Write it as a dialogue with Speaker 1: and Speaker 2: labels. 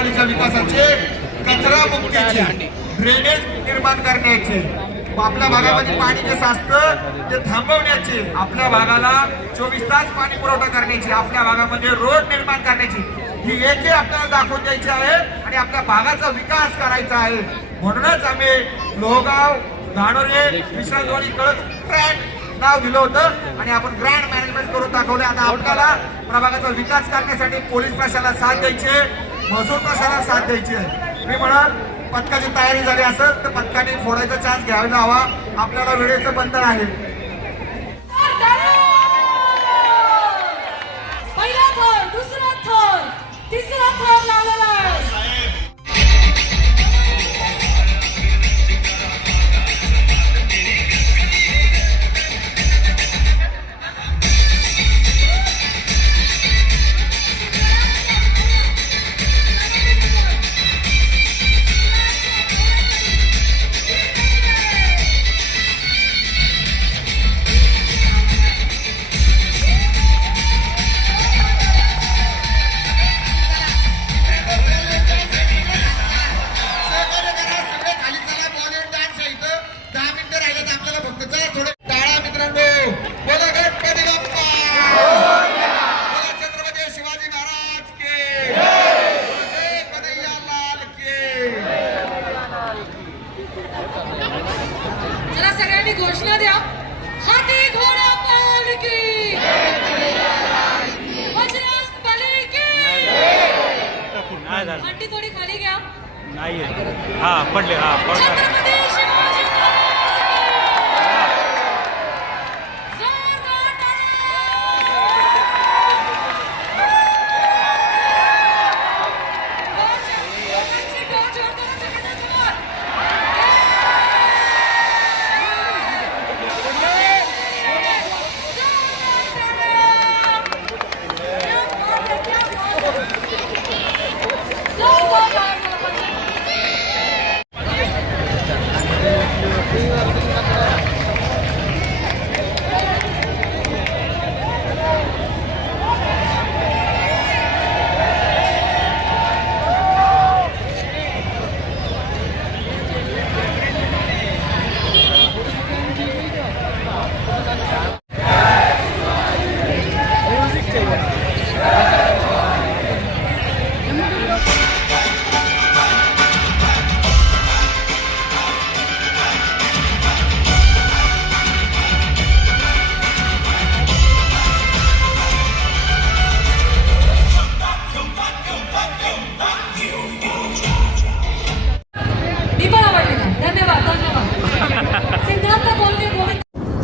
Speaker 1: राष्ट्रवादीच्या विकासाचे कचरा मुक्तीचे ड्रेनेज निर्माण करण्याचे. आपल्या भागामध्ये पाणी जे साचतं ते थांबवण्याचे. आपल्या भागाला चोवीस तास पाणी पुरवठा करण्याची. आपल्या भागामध्ये रोड निर्माण करण्याची. ही एक आपल्याला दाखवून द्यायची आहे आणि आपल्या भागाचा विकास करायचा आहे. म्हणूनच आम्ही लोहगाव धानोरे विश्रांतवाडी कळत ट्रॅक नाव दिलं होतं आणि आपण ग्रँड मॅनेजमेंट करून दाखवले आता आपल्याला प्रभागाचा विकास करण्यासाठी पोलीस प्रशासनाला साथ द्यायची महसूल प्रशासनाला साथ द्यायची आहे? मी म्हणाल पथकाची तयारी झाली असेल तर पथकाने फोडायचा चान्स घ्यायला हवा. आपल्याला वेळेचं बंधन आहे.
Speaker 2: घोषणा द्या. हाती घोडा पालकी बजरंग बली की. हंडी थोडी खाली घ्या.
Speaker 3: नाही हा पडले. हा पडले